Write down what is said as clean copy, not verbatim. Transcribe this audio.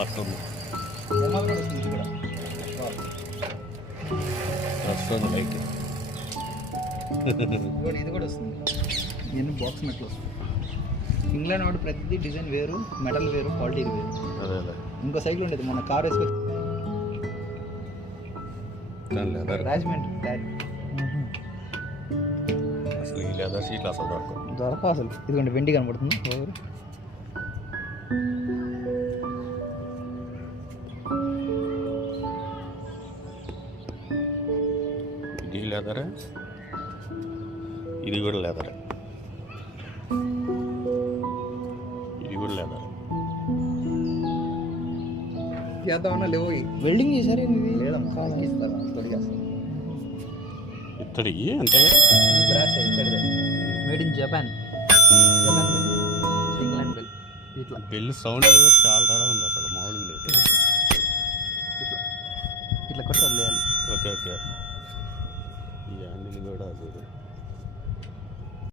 వస్తుంది వస్తుంది లైట్. ఇది కూడా వస్తుంది. ఇవన్నీ బాక్స్ మెటల్ వస్తుంది. ఇంగ్లాండ్ వాడు ప్రతిదీ డిజైన్ వేరు, మెటల్ వేరు, క్వాలిటీ వేరు. అదే అదే ఇంకో సైకిల్ ఉండేది మన కార్ వేసుకొచ్చి రాజమండ్రి అసలు ఈ లెదర్ షీట్లు అసలు దొరకవు అసలు. ఇదిగోండి వెండి కనబడుతుంది. ఇది లెదరే, ఇది కూడా లెదరే, ఇది కూడా లెదర్. చేద్దామన్నా లేవు. వెల్డింగ్ చేశారు ఇత్తడి అంతే బ్రాస్ ఇత్తడి made in Japan. Japan bell, England bell. ఇట్లా బెల్ సౌండ్ కూడా చాలా తేడా ఉంది అసలు, మామూలుగా లేదు. ఇట్లా ఇట్లా కొట్టి వదిలేయాలి. Okay okay. ఈ హ్యాండిల్ కూడా అది